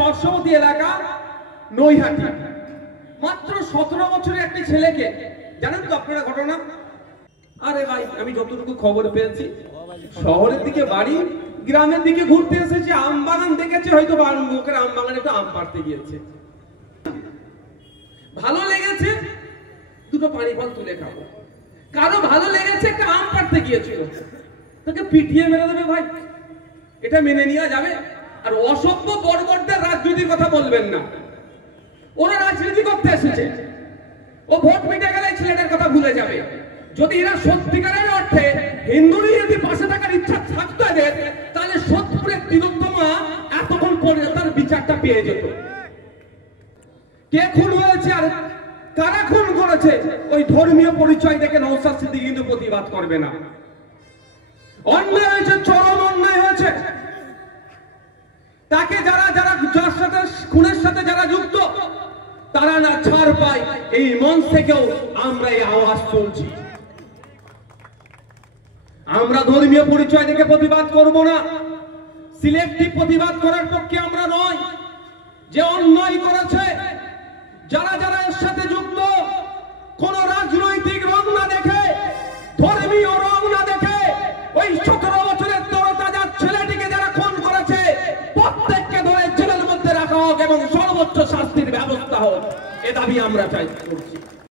পার্শ্ববর্তী এলাকা নৈহাটি। মাত্র 17 বছরের একটি ছেলেকে, জানেন তো আপনারা ঘটনা? আরে ভাই, আমি যতটুকু খবর পেয়েছি, শহরের দিকে বাড়ি, গ্রামের দিকে ঘুরতে এসেছে, আম বাগান দেখেছে, হয়তো মুখের আম বাগানে একটু আম পাড়তে গিয়েছে, ভালো লেগেছে, দুটো পানি ফল তুলে খাবো। কারো ভালো লেগেছে, একটা আম পাড়তে গিয়েছিল, তাকে পিটিয়ে মেরে দেবে ভাই, এটা মেনে নেওয়া যাবে? আর অসভ্য বর্বরদের রাজনীতির কথা বলবেন না, ওরা রাজনীতি করতে এসেছে, ও ভোট মিটে গেলে ছেলেটার কথা ভুলে যাবে। যদি এরা সত্যিকারের অর্থে হিন্দুরই যদি পাশে থাকার ইচ্ছা থাকতো এদের, তাহলে সোদপুরের তিলোত্তমা এতক্ষণ পরে তার বিচারটা পেয়ে যেত। কে খুন হয়েছে আর কারা খুন করেছে, ওই ধর্মীয় পরিচয় দেখে নওশাদ সিদ্দিকী কিন্তু প্রতিবাদ করবে না। অন্যায় হয়েছে, চরম অন্যায় হয়েছে। তাকে যারা যারা যার সাথে খুনের সাথে যারা যুক্ত, তারা না ছাড় পায়, এই মঞ্চ থেকেও আমরা এই আওয়াজ তুলছি। আমরা ধর্মীয় পরিচয় দেখে প্রতিবাদ করব না, সিলেক্টিভ প্রতিবাদ করার পক্ষে আমরা নয়। যে অন্যায় করেছে, যারা যারা এর সাথে যুক্ত, কোন রাজনৈতিক রং না দেখে, ধর্মীয় রং না দেখে, ওই 17 বছরের তরতাজা ছেলেটিকে যারা খুন করেছে, প্রত্যেককে ধরে জেলের মধ্যে রাখা হোক এবং সর্বোচ্চ শাস্তির ব্যবস্থা হোক, এ দাবি আমরা চাই করছি।